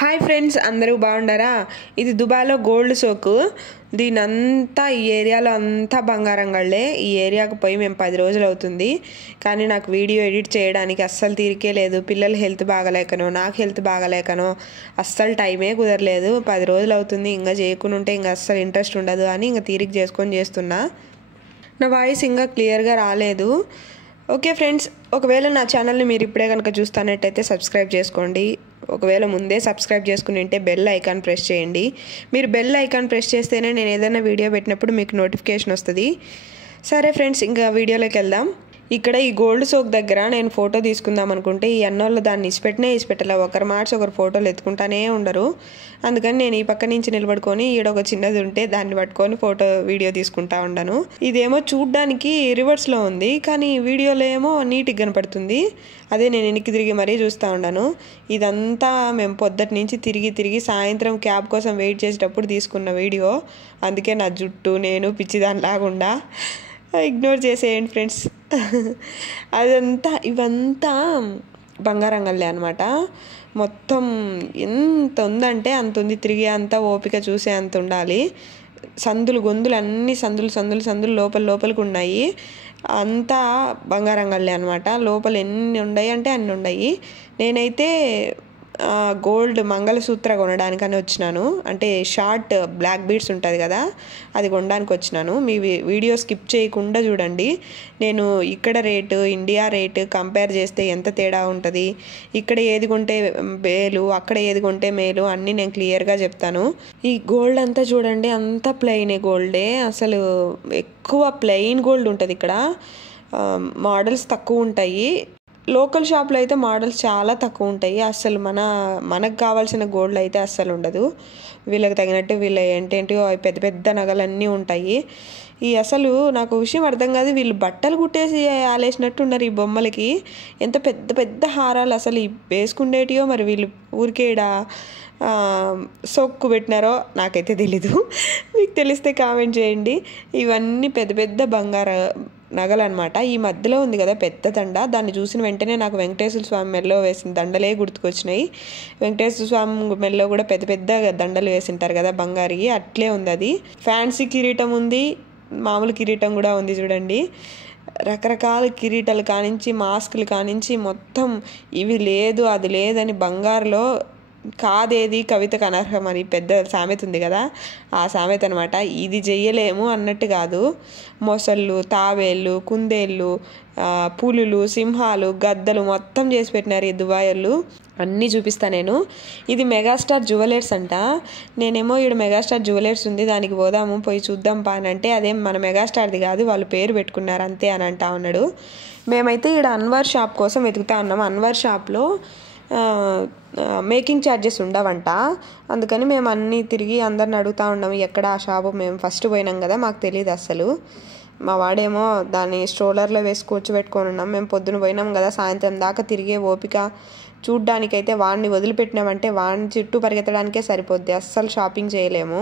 Hi friends, అందరూ బాగుండారా? ఇది దుబాయ్లో గోల్డ్ సోకు. దీనంతా ఈ ఏరియాలో అంతా బంగారం గళ్ళే. ఈ ఏరియాకు పోయి మేము 10 రోజులు అవుతుంది. కానీ నాకు వీడియో ఎడిట్ చేయడానికి అస్సలు తీరికే లేదు. పిల్లల హెల్త్ బాగలేకనో నాకు హెల్త్ బాగలేకనో అస్సలు టైమే కుదరలేదు. 10 రోజులు అవుతుంది. ఇంకా చేయకుంటే ఇంకా అస్సలు ఇంట్రెస్ట్ ఉండదు అని ఇంకా తీరిక చేసుకొని చేస్తున్నా. నా వాయిస్ ఇంకా క్లియర్గా రాలేదు. ఓకే ఫ్రెండ్స్, ఒకవేళ నా ఛానల్ని మీరు ఇప్పుడే కనుక చూస్తున్నట్టయితే సబ్స్క్రైబ్ చేసుకోండి. ఒకవేళ ముందే సబ్స్క్రైబ్ చేసుకుని ఉంటే బెల్ ఐకాన్ ప్రెస్ చేయండి. మీరు బెల్ ఐకాన్ ప్రెస్ చేస్తేనే నేను ఏదైనా వీడియో పెట్టినప్పుడు మీకు నోటిఫికేషన్ వస్తుంది. సరే ఫ్రెండ్స్, ఇంకా వీడియోలోకి వెళ్దాం. ఇక్కడ ఈ గోల్డ్ సోక్ దగ్గర నేను ఫోటో తీసుకుందాం అనుకుంటే ఈ అన్నోళ్ళు దాన్ని ఇసిపెట్టలే. ఒకరు మార్చి ఒకరు ఫోటోలు ఎత్తుకుంటానే ఉండరు. అందుకని నేను ఈ పక్క నుంచి నిలబడుకొని ఈడ ఒక చిన్నది ఉంటే దాన్ని పట్టుకొని వీడియో తీసుకుంటా ఉన్నాను. ఇదేమో చూడ్డానికి రివర్స్లో ఉంది, కానీ వీడియోలో ఏమో నీట్గా కనపడుతుంది. అదే నేను వెనక్కి తిరిగి మరీ చూస్తూ ఉన్నాను. ఇదంతా మేము పొద్దుటి నుంచి తిరిగి సాయంత్రం క్యాబ్ కోసం వెయిట్ చేసేటప్పుడు తీసుకున్న వీడియో. అందుకే నా జుట్టు నేను పిచ్చిదానిలాగుండా ఇగ్నోర్ చేసేయండి ఫ్రెండ్స్. ఇవంతా బంగారం గల్లే అనమాట. మొత్తం ఎంత ఉందంటే అంత ఉంది. తిరిగే అంత ఓపిక చూసే అంత ఉండాలి. గొంతులు అన్ని సందులు లోపలికి ఉన్నాయి. అంతా బంగారం గల్లే అనమాట. లోపల ఎన్ని ఉన్నాయి అంటే అన్ని ఉన్నాయి. నేనైతే గోల్డ్ మంగళసూత్ర కొనడానికని వచ్చినాను. అంటే షార్ట్ బ్లాక్ బీడ్స్ ఉంటుంది కదా, అది కొనడానికి వచ్చినాను. మీ వీడియో స్కిప్ చేయకుండా చూడండి. నేను ఇక్కడ రేటు ఇండియా రేటు కంపేర్ చేస్తే ఎంత తేడా ఉంటుంది, ఇక్కడ ఏది కొంటే మేలు అక్కడ ఏది కొంటే మేలు అన్నీ నేను క్లియర్గా చెప్తాను. ఈ గోల్డ్ అంతా చూడండి, అంతా ప్లెయినే గోల్డే. అసలు ఎక్కువ ప్లెయిన్ గోల్డ్ ఉంటుంది ఇక్కడ. మోడల్స్ తక్కువ ఉంటాయి. లోకల్ షాప్లో అయితే మోడల్స్ చాలా తక్కువ ఉంటాయి. అస్సలు మనకు కావాల్సిన గోల్డ్ అయితే అస్సలు ఉండదు. వీళ్ళకి తగినట్టు వీళ్ళ ఏంటేంటివో పెద్ద నగలన్నీ ఉంటాయి. అసలు నాకు విషయం అర్థం కాదు, వీళ్ళు బట్టలు కుట్టేసి ఆలేసినట్టు ఉన్నారు ఈ బొమ్మలకి. ఎంత పెద్ద హారాలు అసలు వేసుకుండేటియో. మరి వీళ్ళు ఊరికేడ సొక్కు పెట్టినారో నాకైతే తెలీదు. మీకు తెలిస్తే కామెంట్ చేయండి. ఇవన్నీ పెద్ద బంగార నగలు అనమాట. ఈ మధ్యలో ఉంది కదా పెద్ద దండ, దాన్ని చూసిన వెంటనే నాకు వెంకటేశ్వర స్వామి మెల్లో వేసిన దండలే గుర్తుకొచ్చినాయి. వెంకటేశ్వర స్వామి మెల్లో కూడా పెద్ద దండలు వేసింటారు కదా బంగారీ, అట్లే ఉంది అది. ఫ్యాన్సీ కిరీటం ఉంది, మామూలు కిరీటం కూడా ఉంది చూడండి. రకరకాల కిరీటాలు కానించి మాస్కులు కానించి మొత్తం ఇవి లేదు అది లేదని బంగారులో కాదేది కవితకు అనర్హం అని పెద్ద సామెత ఉంది కదా, ఆ సామెత అనమాట. ఇది చెయ్యలేము అన్నట్టు కాదు. మొసళ్ళు, తావేళ్ళు, కుందేళ్ళు, పులులు, సింహాలు, గద్దలు మొత్తం చేసి పెట్టినారు ఈ దుబాయ్ వాళ్ళు. అన్నీ చూపిస్తా నేను. ఇది మెగాస్టార్ జ్యువెలర్స్ అంట. నేనేమో ఈడ మెగాస్టార్ జ్యువెలర్స్ ఉంది, దానికి పోయి చూద్దాం పా అని అంటే అదేం మన మెగాస్టార్ది కాదు, వాళ్ళు పేరు పెట్టుకున్నారు అంతే అని అంటా ఉన్నాడు. మేమైతే ఈడ అన్వర్ షాప్ కోసం వెతుకుతా ఉన్నాం. అన్వర్ షాప్లో మేకింగ్ ఛార్జెస్ ఉండవంట. అందుకని మేము అన్నీ తిరిగి అందరిని అడుగుతూ ఉన్నాము ఎక్కడ ఆ షాపు. మేము ఫస్ట్ పోయినాం కదా, మాకు తెలియదు అస్సలు. మా వాడేమో దాన్ని స్ట్రోలర్లో వేసి కూర్చోబెట్టుకొని ఉన్నాం. మేము పొద్దున పోయినాం కదా, సాయంత్రం దాకా తిరిగే ఓపిక చూడ్డానికైతే వాడిని వదిలిపెట్టినామంటే వాడిని చుట్టూ పరిగెత్తడానికే సరిపోద్ది. అస్సలు షాపింగ్ చేయలేము.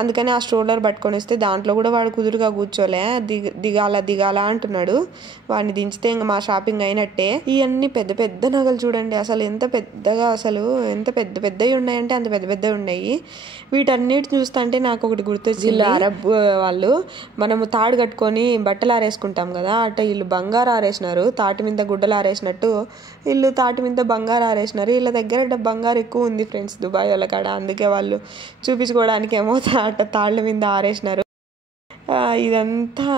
అందుకని ఆ స్ట్రోలర్ పట్టుకొని వస్తే దాంట్లో కూడా వాడు కుదురుగా కూర్చోలే. దిగాల అంటున్నాడు. వాడిని దించితే ఇంకా మా షాపింగ్ అయినట్టే. ఇవన్నీ పెద్ద నగలు చూడండి, అసలు ఎంత పెద్దవి ఉన్నాయంటే అంత పెద్దవి ఉన్నాయి. వీటన్నిటి చూస్తుంటే నాకు ఒకటి గుర్తొచ్చింది. అరబ్ వాళ్ళు మనము తాడు కట్టుకొని బట్టలు ఆరేసుకుంటాం కదా, అట్ట వీళ్ళు బంగారు ఆరేసినారు. తాటి మీద గుడ్డలు ఆరేసినట్టు వీళ్ళు తాటి మీద బంగారు ఆరేసినారు. వీళ్ళ దగ్గర బంగారు ఎక్కువ ఉంది ఫ్రెండ్స్ దుబాయ్ వాళ్ళ కాడ. అందుకే వాళ్ళు చూపించుకోవడానికి ఏమో తాళ్ళ మీద ఆరేసినారు. ఇదంతా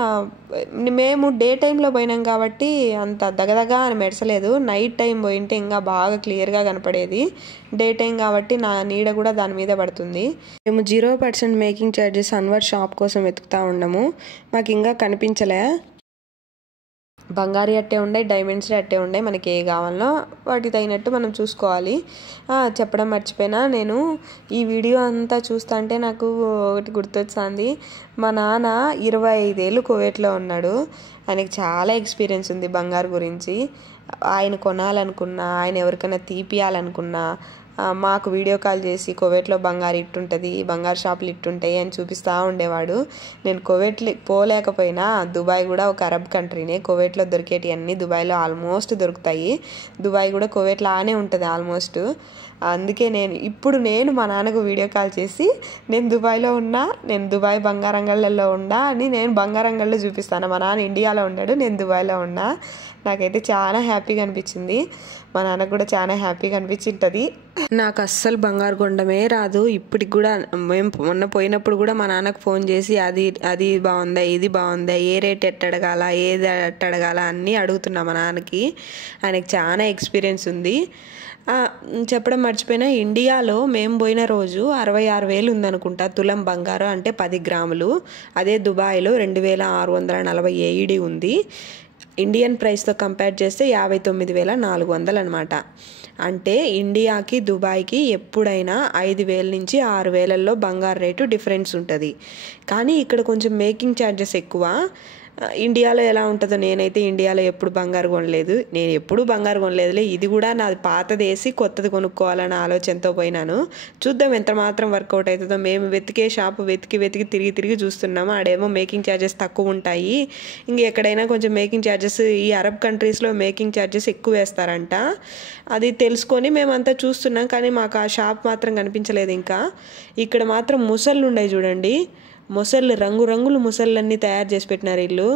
మేము డే టైంలో పోయినాం కాబట్టి అంత దగదగా అని మెడసలేదు. నైట్ టైం పోయింటే ఇంకా బాగా క్లియర్గా కనపడేది. డే టైం కాబట్టి నా నీడ కూడా దాని మీద పడుతుంది. మేము 0% మేకింగ్ ఛార్జెస్ అన్వర్ షాప్ కోసం వెతుకుతా ఉన్నాము. మాకు ఇంకా కనిపించలే. బంగారు అట్టే ఉన్నాయి, డైమండ్స్ అట్టే ఉన్నాయి. మనకి ఏ కావాలనో వాటికి తగినట్టు మనం చూసుకోవాలి. చెప్పడం మర్చిపోయినా, నేను ఈ వీడియో అంతా చూస్తా అంటే నాకు ఒకటి గుర్తొచ్చింది. మా నాన్న 25 ఏళ్ళు కువైట్లో ఉన్నాడు. ఆయనకి చాలా ఎక్స్పీరియన్స్ ఉంది బంగారు గురించి. ఆయన కొనాలనుకున్నా, ఆయన ఎవరికైనా తీపియాలనుకున్నా మాకు వీడియో కాల్ చేసి కువైట్లో బంగారు ఇట్టుంటుంది, బంగారు షాపులు ఇట్టుంటాయి అని చూపిస్తూ ఉండేవాడు. నేను కువైట్ పోలేకపోయినా దుబాయ్ కూడా ఒక అరబ్ కంట్రీనే. కువైట్లో దొరికేటి అన్నీ దుబాయ్లో ఆల్మోస్ట్ దొరుకుతాయి. దుబాయ్ కూడా కువైట్ లానే ఉంటుంది ఆల్మోస్ట్. అందుకే నేను మా నాన్నకు వీడియో కాల్ చేసి నేను దుబాయ్లో ఉన్నా, నేను దుబాయ్ బంగారంగళ్ళల్లో ఉన్నా అని నేను బంగారంగళ్ళు చూపిస్తాను. మా నాన్న ఇండియాలో ఉన్నాడు, నేను దుబాయ్లో ఉన్నా. నాకైతే చాలా హ్యాపీగా అనిపించింది, మా నాన్నకు కూడా చాలా హ్యాపీగా అనిపించింటుంది. నాకు అస్సలు బంగారు కొండమే రాదు. ఇప్పటికి కూడా మేము మొన్న పోయినప్పుడు కూడా మా నాన్నకు ఫోన్ చేసి అది బాగుందా, ఇది బాగుందా, ఏ రేట్ ఎట్టడగాల, ఏది ఎట్టడగాల అన్నీ అడుగుతున్నా మా నాన్నకి. ఆయనకి చాలా ఎక్స్పీరియన్స్ ఉంది. చెప్పడం మర్చిపోయినా, ఇండియాలో మేము పోయిన రోజు 66,000 ఉందనుకుంటా తులం బంగారం, అంటే 10 గ్రాములు. అదే దుబాయ్లో 2,647 ఉంది. ఇండియన్ ప్రైస్తో కంపేర్ చేస్తే 59,400 అనమాట. అంటే ఇండియాకి దుబాయ్కి ఎప్పుడైనా 5,000 నుంచి 6,000 బంగారు రేటు డిఫరెన్స్ ఉంటుంది. కానీ ఇక్కడ కొంచెం మేకింగ్ ఛార్జెస్ ఎక్కువ. ఇండియాలో ఎలా ఉంటుందో, నేనైతే ఇండియాలో ఎప్పుడు బంగారు కొనలేదు, నేను ఎప్పుడు బంగారు కొనలేదులే. ఇది కూడా నాది పాతది వేసి కొత్తది కొనుక్కోవాలన్న ఆలోచనతో పోయినాను. చూద్దాం ఎంత మాత్రం వర్కౌట్ అవుతుందో. మేము వెతికే షాపు వెతికి తిరిగి చూస్తున్నాము. ఆడేమో మేకింగ్ ఛార్జెస్ తక్కువ ఉంటాయి, ఎక్కడైనా కొంచెం మేకింగ్ ఛార్జెస్, ఈ అరబ్ కంట్రీస్లో మేకింగ్ ఛార్జెస్ ఎక్కువ వేస్తారంట. అది తెలుసుకొని మేమంతా చూస్తున్నాం, కానీ మాకు ఆ షాప్ మాత్రం కనిపించలేదు. ఇంకా ఇక్కడ మాత్రం ముసళ్ళు ఉన్నాయి చూడండి, ముసళ్ళు రంగురంగులు ముసళ్ళన్నీ తయారు చేసి పెట్టినారు వీళ్ళు.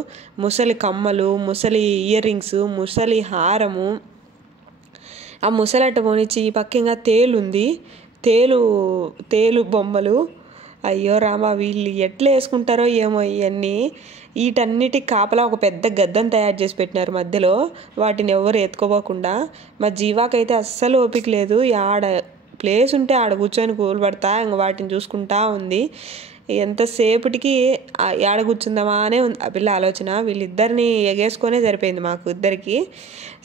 ముసలి కమ్మలు, ముసలి ఇయర్ రింగ్స్, ముసలి హారము. ఆ ముసలట పోనిచ్చి ఈ పక్కంగా తేలుంది, తేలు బొమ్మలు. అయ్యో రామా, వీళ్ళు ఎట్లా వేసుకుంటారో ఏమో ఇవన్నీ. వీటన్నిటికి కాపలా ఒక పెద్ద గద్దం తయారు చేసి పెట్టినారు మధ్యలో, వాటిని ఎవరు ఎత్తుకోపోకుండా. మా జీవాకైతే అస్సలు ఓపిక లేదు, ఆడ ప్లేస్ ఉంటే ఆడ కూర్చొని కూలబడతా వాటిని చూసుకుంటా ఉంది. ఎంతసేపటికి ఏడ కూర్చుందామా అనే ఉంది ఆ పిల్ల ఆలోచన. వీళ్ళిద్దరిని ఎగేసుకొనే సరిపోయింది మాకు ఇద్దరికి.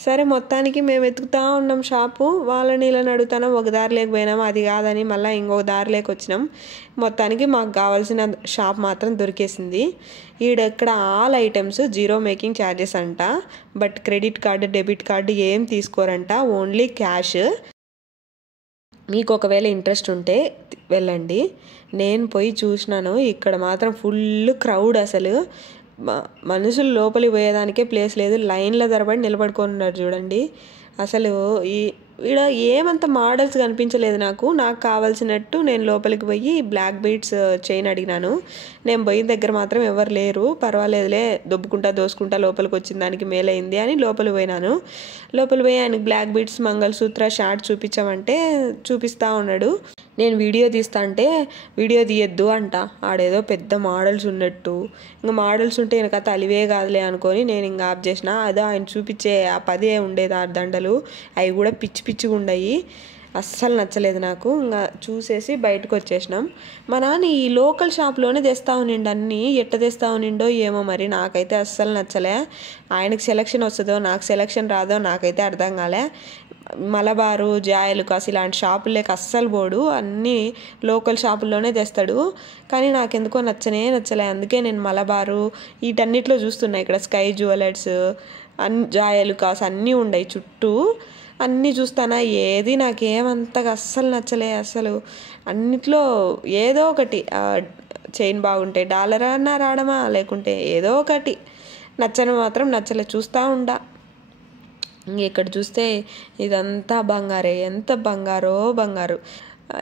సరే మొత్తానికి మేము వెతుకుతా ఉన్నాం షాపు. వాళ్ళని ఇలా అడుగుతాం, ఒక దారి లేకపోయినాం, అది కాదని మళ్ళీ ఇంకొక దారి లేకొచ్చినాం. మొత్తానికి మాకు కావాల్సిన షాప్ మాత్రం దొరికేసింది. ఇక్కడ ఆల్ ఐటమ్స్ 0 మేకింగ్ ఛార్జెస్ అంట. But credit card, debit card ఏం తీసుకోరంట, ఓన్లీ క్యాష్. మీకు ఒకవేళ ఇంట్రెస్ట్ ఉంటే వెళ్ళండి. నేను పోయి చూసినాను, ఇక్కడ మాత్రం ఫుల్ క్రౌడ్. అసలు మనుషులు లోపలికి పోయేదానికే ప్లేస్ లేదు, లైన్ల తరబడి నిలబడుకొని ఉన్నారు చూడండి. అసలు ఈడ ఏమంత మోడల్స్ కనిపించలేదు నాకు కావాల్సినట్టు. నేను లోపలికి పోయి బ్లాక్ బీడ్స్ చైన్ అడిగినాను. నేను పోయిన దగ్గర మాత్రం ఎవరు లేరు, పర్వాలేదులే దోసుకుంటా లోపలికి వచ్చిన దానికి మేలైంది అని లోపలికి పోయినాను. లోపలికి పోయి ఆయనకు బ్లాక్ బీడ్స్, మంగళసూత్ర, షార్ట్ చూపించామంటే చూపిస్తూ ఉన్నాడు. నేను వీడియో తీస్తా అంటే వీడియో తీయద్దు అంట. ఆడేదో పెద్ద మోడల్స్ ఉన్నట్టు, మోడల్స్ ఉంటే వెనక అలివే కాదులే అనుకొని నేను ఆఫ్ చేసిన. అదో ఆయన చూపించే ఆ 10 ఉండేది ఆ దండలు, అవి కూడా పిచ్చిగా ఉన్నాయి. అస్సలు నచ్చలేదు నాకు. చూసేసి బయటకు వచ్చేసినాం. మా నాన్న ఈ లోకల్ షాప్లోనే తెస్తా ఉనిండు అన్నీ. ఎట్ట తెస్తా ఉనిండో ఏమో మరి, నాకైతే అస్సలు నచ్చలే. ఆయనకు సెలక్షన్ వస్తుందో నాకు సెలక్షన్ రాదో నాకైతే అర్థం కాలే. మలబారు, జాయలుకాస్ ఇలాంటి షాపుల్లోకి అస్సలు పోడు, అన్నీ లోకల్ షాపుల్లోనే తెస్తాడు. కానీ నాకెందుకో నచ్చలే. అందుకే నేను మలబారు వీటన్నిటిలో చూస్తున్నా. ఇక్కడ స్కై జ్యువెలర్స్, జాయలుకాస్ అన్నీ ఉన్నాయి చుట్టూ, అన్నీ చూస్తానా. ఏది నాకేమంతగా అస్సలు నచ్చలే. అసలు అన్నిట్లో ఏదో ఒకటి చైన్ బాగుంటే డాలర్ అన్నా రావడమా, లేకుంటే ఏదో ఒకటి నచ్చని మాత్రం నచ్చలే. చూస్తూ ఉండా. ఇక్కడ చూస్తే ఇదంతా బంగారే, ఎంత బంగారు.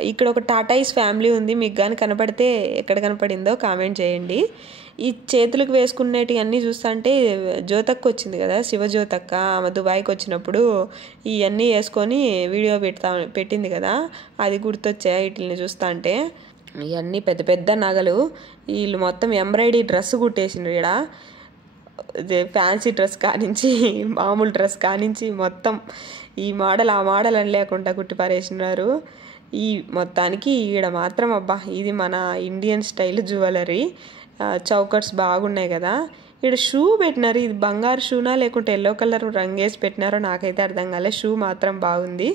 ఇక్కడ ఒక టాటాయిస్ ఫ్యామిలీ ఉంది, మీకు కానీ కనపడితే ఎక్కడ కనపడిందో కామెంట్ చేయండి. ఈ చేతులకు వేసుకునేటి అన్నీ చూస్తుంటే జ్యోతక్క వచ్చింది కదా, శివ జ్యోతక్క, ఆమె దుబాయ్కి వచ్చినప్పుడు ఇవన్నీ వేసుకొని వీడియో పెట్టింది కదా, అది గుర్తొచ్చాయి వీటిని చూస్తా అంటే. ఇవన్నీ పెద్ద నగలు. వీళ్ళు మొత్తం ఎంబ్రాయిడరీ డ్రెస్ కుట్టేసిండ్రు. ఇక్కడ ఫ్యాన్సీ డ్రెస్ కానించి మామూలు డ్రెస్ కానించి మొత్తం ఈ మోడల్ ఆ మోడల్ అని లేకుండా కుట్టి పారేసినారు. ఈ మొత్తానికి ఈడ మాత్రం అబ్బా, ఇది మన ఇండియన్ స్టైల్ జ్యువెలరీ. చౌకట్స్ బాగున్నాయి కదా. ఇక్కడ షూ పెట్టినారు, ఇది బంగారు షూనా లేకుంటే ఎల్లో కలర్ రంగేసి పెట్టినారో నాకైతే అర్థం కాలే. షూ మాత్రం బాగుంది.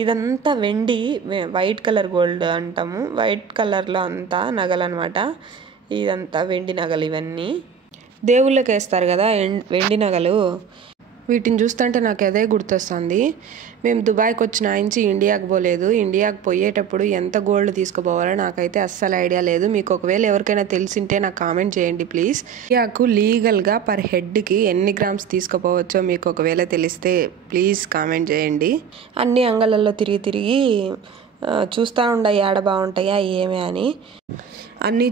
ఇదంతా వెండి, వైట్ కలర్ గోల్డ్ అంటాము, వైట్ కలర్లో అంతా నగలు అనమాట. ఇదంతా వెండి నగలు. ఇవన్నీ దేవుళ్ళకి వేస్తారు కదా వెండి నగలు. వీటిని చూస్తుంటే నాకు అదే గుర్తొస్తుంది. మేము దుబాయ్కి వచ్చిన నుంచి ఇండియాకి పోలేదు. ఇండియాకి పోయేటప్పుడు ఎంత గోల్డ్ తీసుకుపోవాలో నాకైతే అస్సలు ఐడియా లేదు. మీకు ఒకవేళ ఎవరికైనా తెలిసింటే నాకు కామెంట్ చేయండి ప్లీజ్. ఇండియాకు లీగల్గా పర్ హెడ్కి ఎన్ని గ్రామ్స్ తీసుకుపోవచ్చో మీకు ఒకవేళ తెలిస్తే ప్లీజ్ కామెంట్ చేయండి. అన్ని అంగళ్ళల్లో తిరిగి చూస్తూ ఉండాయి ఆడ బాగుంటాయా ఏమే అని. అన్నీ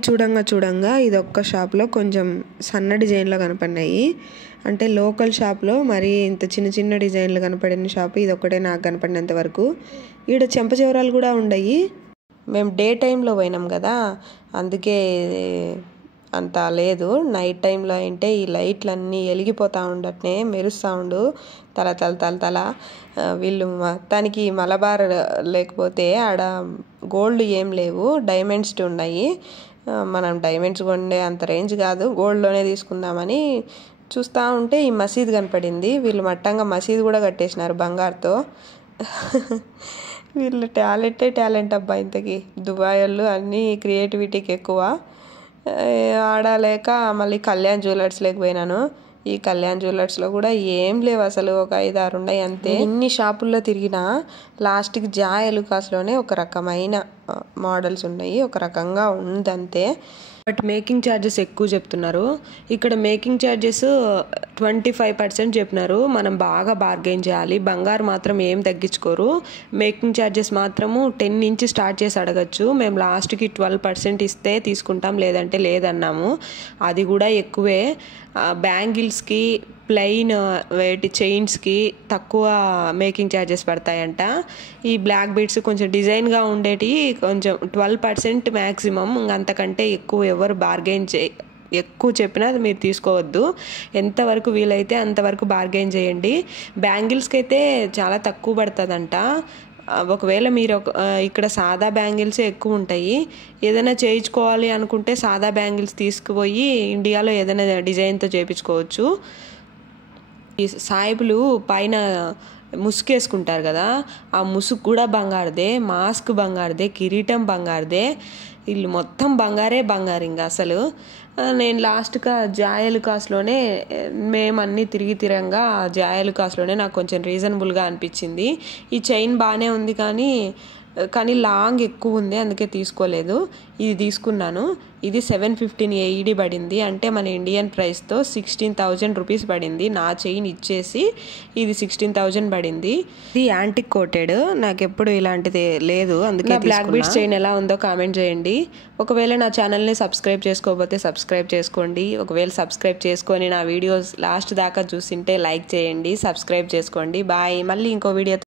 చూడంగా ఇది ఒక్క షాప్లో కొంచెం సన్న డిజైన్లో కనపడినాయి. అంటే లోకల్ షాప్లో మరి ఇంత చిన్న డిజైన్లు కనపడిన షాపు ఇది ఒక్కటే నాకు కనపడినంత వరకు. ఈడ చెంపచెవరాలు కూడా ఉన్నాయి. మేము డే టైంలో పోయినాం కదా, అందుకే అంత లేదు. నైట్ టైంలో అంటే ఈ లైట్లు అన్నీ వెలిగిపోతూ ఉండటనే మెరుస్తూ ఉండు తల. వీళ్ళు మొత్తానికి మలబార్ లేకపోతే ఆడ గోల్డ్ ఏం లేవు, డైమండ్స్ ఉన్నాయి. మనం డైమండ్స్ కొండే అంత రేంజ్ కాదు, గోల్డ్లోనే తీసుకుందామని చూస్తూ ఉంటే ఈ మసీద్ కనపడింది. వీళ్ళు మట్టంగా మసీద్ కూడా కట్టేసినారు బంగారుతో. వీళ్ళు టాలెంట్ అబ్బా. ఇంతకీ దుబాయ్ వాళ్ళు అన్నీ క్రియేటివిటీకి ఎక్కువ. ఆడలేక మళ్ళీ కళ్యాణ్ జ్యువెలర్స్ లేకపోయినాను. ఈ కళ్యాణ్ జ్యువెలర్స్లో కూడా ఏం లేవు అసలు, ఒక 5-6 ఉన్నాయి అంతే. ఇన్ని షాపుల్లో తిరిగినా లాస్ట్కి జాయలుకాస్లోనే ఒక రకమైన మోడల్స్ ఉన్నాయి, ఒక రకంగా ఉందంతే. బట్ మేకింగ్ ఛార్జెస్ ఎక్కువ చెప్తున్నారు. ఇక్కడ మేకింగ్ ఛార్జెస్ 25% చెప్పినారు. మనం బాగా బార్గెయిన్ చేయాలి. బంగారు మాత్రం ఏం తగ్గించుకోరు. మేకింగ్ ఛార్జెస్ మాత్రము 10 నుంచి స్టార్ట్ చేసి అడగచ్చు. మేము లాస్ట్కి 12% ఇస్తే తీసుకుంటాం, లేదంటే లేదన్నాము. అది కూడా ఎక్కువే. బ్యాంగిల్స్కి ప్లెయిన్ వేటి చైన్స్కి తక్కువ మేకింగ్ ఛార్జెస్ పడతాయంట. ఈ బ్లాక్ బీడ్స్ కొంచెం డిజైన్గా ఉండేటి కొంచెం 12% మ్యాక్సిమం. అంతకంటే ఎక్కువ ఎవరు బార్గెయిన్ ఎక్కువ చెప్పినా మీరు తీసుకోవద్దు. ఎంతవరకు వీలైతే అంతవరకు బార్గెయిన్ చేయండి. బ్యాంగిల్స్కి అయితే చాలా తక్కువ పడుతుందంట. ఒకవేళ మీరు ఇక్కడ సాదా బ్యాంగిల్సే ఎక్కువ ఉంటాయి. ఏదైనా చేయించుకోవాలి అనుకుంటే సాదా బ్యాంగిల్స్ తీసుకుపోయి ఇండియాలో ఏదైనా డిజైన్తో చేయించుకోవచ్చు. ఈ సాయిబులు పైన ముసుగేసుకుంటారు కదా, ఆ ముసుగు కూడా బంగారుదే, మాస్క్ బంగారుదే, కిరీటం బంగారుదే. వీళ్ళు మొత్తం బంగారు ఇంకా అసలు. నేను లాస్ట్గా జాయలుకాస్లోనే మేము అన్నీ తిరంగా జాయలుకాస్లోనే నాకు కొంచెం రీజనబుల్గా అనిపించింది. ఈ చైన్ బాగానే ఉంది కానీ లాంగ్ ఎక్కువ ఉంది, అందుకే తీసుకోలేదు. ఇది తీసుకున్నాను. ఇది 715 AED పడింది. అంటే మన ఇండియన్ ప్రైస్తో 16,000 రూపీస్ పడింది. నా చైన్ ఇచ్చేసి ఇది 16,000 పడింది. ఇది యాంటిక్ కోటెడ్, నాకు ఎప్పుడు ఇలాంటిది లేదు, అందుకే బ్లాక్ బీడ్స్ చైన్ ఎలా ఉందో కామెంట్ చేయండి. ఒకవేళ నా ఛానల్ని సబ్స్క్రైబ్ చేసుకోకపోతే సబ్స్క్రైబ్ చేసుకోండి. ఒకవేళ సబ్స్క్రైబ్ చేసుకొని నా వీడియోస్ లాస్ట్ దాకా చూసింటే లైక్ చేయండి, సబ్స్క్రైబ్ చేసుకోండి. బాయ్. మళ్ళీ ఇంకో వీడియో